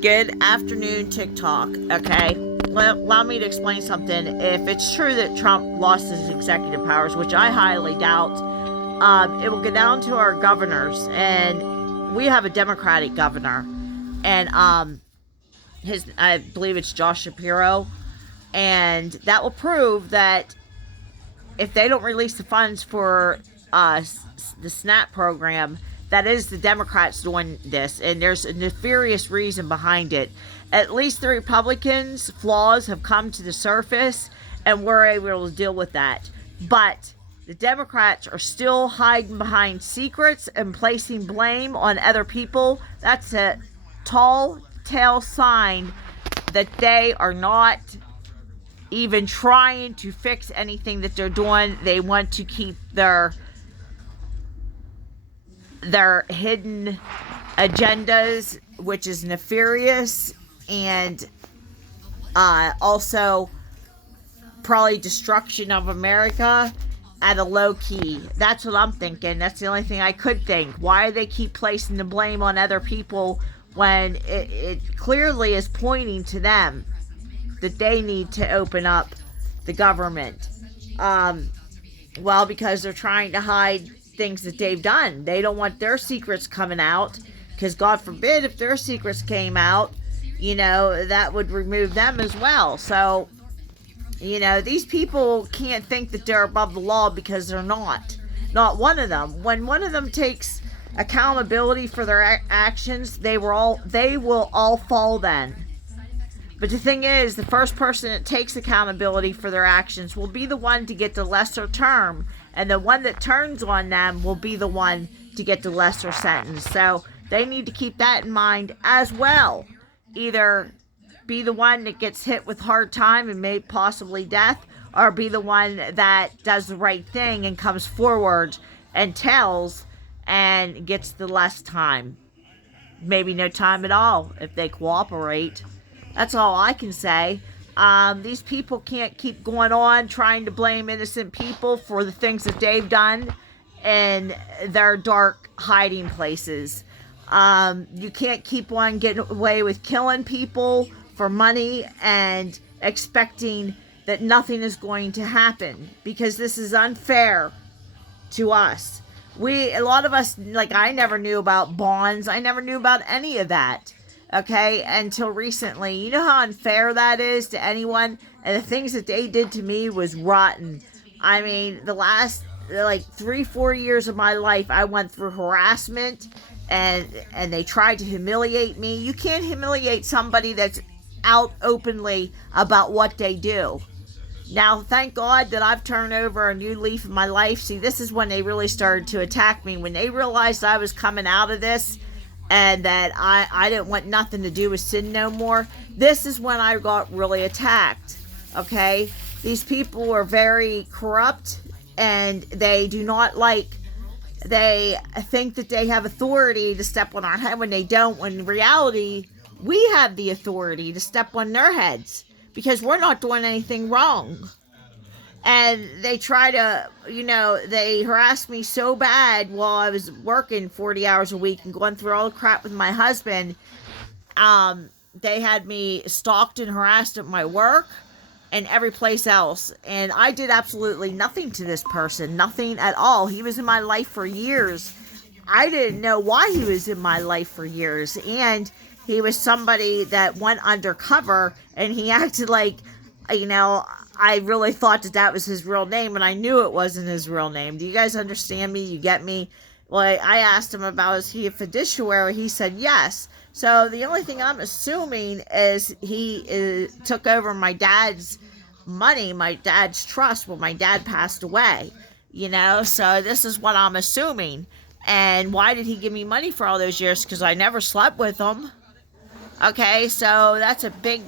Good afternoon, TikTok. Okay, allow me to explain something. If it's true that Trump lost his executive powers, which I highly doubt, it will go down to our governors, and we have a Democratic governor, and his I believe it's Josh Shapiro, and that will prove that if they don't release the funds for the SNAP program, that is the Democrats doing this, and there's a nefarious reason behind it. At least the Republicans' flaws have come to the surface, and we're able to deal with that. But the Democrats are still hiding behind secrets and placing blame on other people. That's a tall tale sign that they are not even trying to fix anything that they're doing. They want to keep their hidden agendas, which is nefarious, and also probably destruction of America at a low key. That's what I'm thinking. That's the only thing I could think. Why do they keep placing the blame on other people when it clearly is pointing to them that they need to open up the government? Well, because they're trying to hide things that they've done. They don't want their secrets coming out, because God forbid if their secrets came out, that would remove them as well. So, these people can't think that they're above the law, because they're not. Not one of them. When one of them takes accountability for their actions, they will all fall then. But the thing is, the first person that takes accountability for their actions will be the one to get the lesser term, and the one that turns on them will be the one to get the lesser sentence. So they need to keep that in mind as well. Either be the one that gets hit with hard time and may possibly death, or be the one that does the right thing and comes forward and tells and gets the less time. Maybe no time at all if they cooperate. That's all I can say. These people can't keep going on trying to blame innocent people for the things that they've done in their dark hiding places. You can't keep on getting away with killing people for money and expecting that nothing is going to happen, because this is unfair to us. A lot of us, like, I never knew about bonds. I never knew about any of that. Okay, until recently. You know how unfair that is to anyone? And the things that they did to me was rotten. I mean, the last 3-4 years of my life, I went through harassment, and they tried to humiliate me. You can't humiliate somebody that's out openly about what they do. Now, thank God that I've turned over a new leaf in my life. See, this is when they really started to attack me. When they realized I was coming out of this, and that I didn't want nothing to do with sin no more, this is when I got really attacked. Okay? These people are very corrupt, and they think that they have authority to step on our head when they don't, when in reality, we have the authority to step on their heads, because we're not doing anything wrong. And they try to, they harassed me so bad while I was working 40 hours a week and going through all the crap with my husband. They had me stalked and harassed at my work and every place else. And I did absolutely nothing to this person. Nothing at all. He was in my life for years. I didn't know why he was in my life for years. And he was somebody that went undercover, and he acted like, I really thought that was his real name, and I knew it wasn't his real name. Do you guys understand me? You get me? Well, I asked him about, is he a fiduciary? He said yes. So the only thing I'm assuming is he took over my dad's money, my dad's trust, when my dad passed away. So this is what I'm assuming. And why did he give me money for all those years? Because I never slept with him. Okay, so that's a big,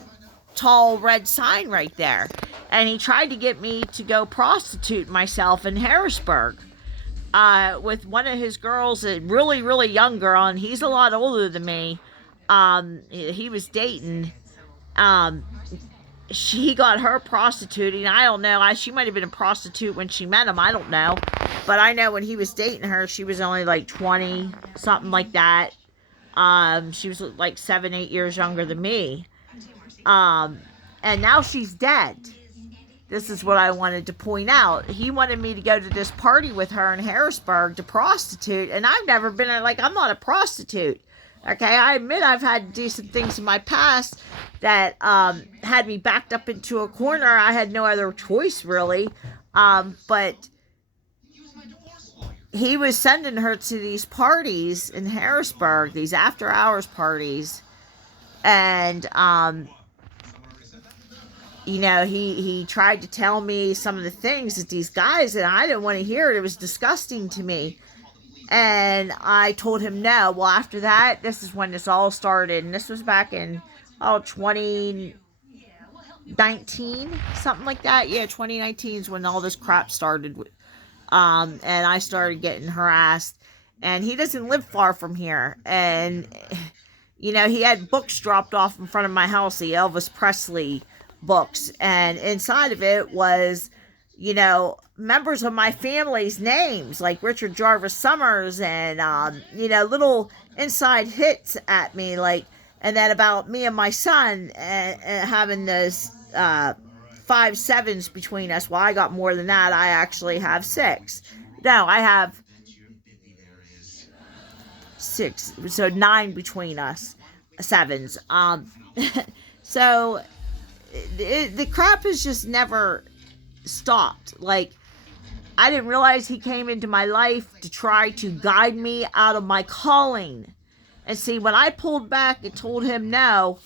tall red sign right there. And he tried to get me to go prostitute myself in Harrisburg with one of his girls, a really, really young girl, and he's a lot older than me. He was dating. She got her prostituting. I don't know. She might have been a prostitute when she met him. I don't know. But I know when he was dating her, she was only like 20, something like that. She was like 7, 8 years younger than me. Um, and now she's dead. This is what I wanted to point out. He wanted me to go to this party with her in Harrisburg to prostitute, and I've never been, like, I'm not a prostitute. Okay, I admit I've had decent things in my past that had me backed up into a corner. I had no other choice, really. But he was sending her to these parties in Harrisburg, these after-hours parties, and he tried to tell me some of the things that these guys, and I didn't want to hear it. It was disgusting to me. And I told him no. Well, after that, this is when this all started. And this was back in, 2019, something like that. Yeah, 2019 is when all this crap started. And I started getting harassed. And he doesn't live far from here. And, he had books dropped off in front of my house, the Elvis Presley books, and inside of it was, members of my family's names, like Richard Jarvis Summers, and little inside hits at me, like, and then about me and my son, and having those 5 sevens between us. Well, I got more than that. I actually have 6. No, I have 6, so 9 between us, 7s. So the crap has just never stopped. Like, I didn't realize he came into my life to try to guide me out of my calling. And see, when I pulled back and told him no,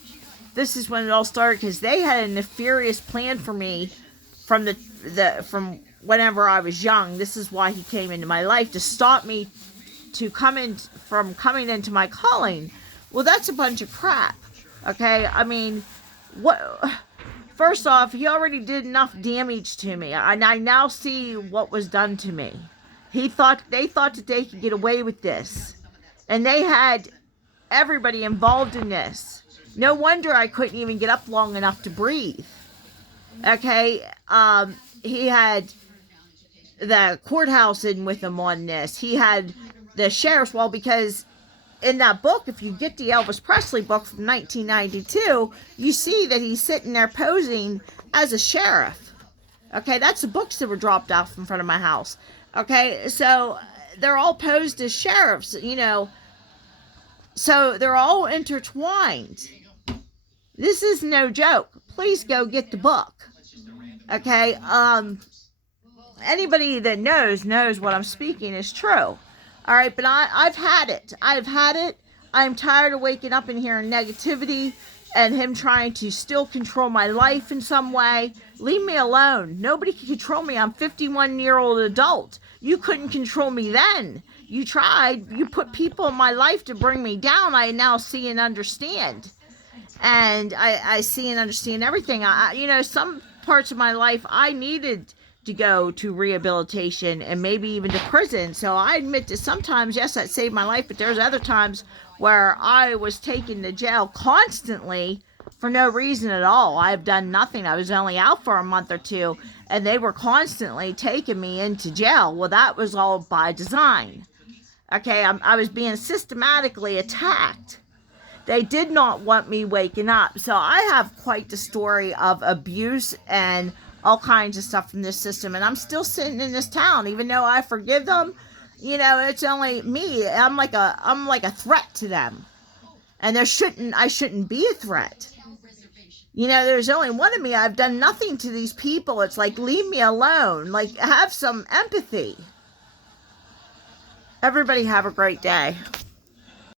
this is when it all started, because they had a nefarious plan for me from from whenever I was young. This is why he came into my life, to stop me from coming into my calling. Well, that's a bunch of crap. Okay, I mean, what? First off, he already did enough damage to me, and I now see what was done to me. They thought that they could get away with this, and they had everybody involved in this. No wonder I couldn't even get up long enough to breathe. Okay, he had the courthouse in with him on this. He had the sheriff's, well, because in that book, if you get the Elvis Presley book from 1992, you see that he's sitting there posing as a sheriff. Okay, that's the books that were dropped off in front of my house. Okay, so they're all posed as sheriffs, so they're all intertwined. This is no joke. Please go get the book. Okay, anybody that knows what I'm speaking is true. All right, but I've had it. I'm tired of waking up and hearing negativity and him trying to still control my life in some way. Leave me alone. Nobody can control me. I'm a 51-year-old adult. You couldn't control me then. You tried. You put people in my life to bring me down. I now see and understand. And I see and understand everything. Some parts of my life I needed to go to rehabilitation and maybe even to prison. So I admit that sometimes, yes, that saved my life, but there's other times where I was taken to jail constantly for no reason at all. I've done nothing. I was only out for a month or 2, and they were constantly taking me into jail. Well, that was all by design. Okay, I was being systematically attacked. They did not want me waking up. So I have quite the story of abuse and all kinds of stuff from this system, and I'm still sitting in this town, even though I forgive them. It's only me. I'm like a threat to them, and I shouldn't be a threat. There's only one of me. I've done nothing to these people. It's like, leave me alone. Like, have some empathy. Everybody have a great day.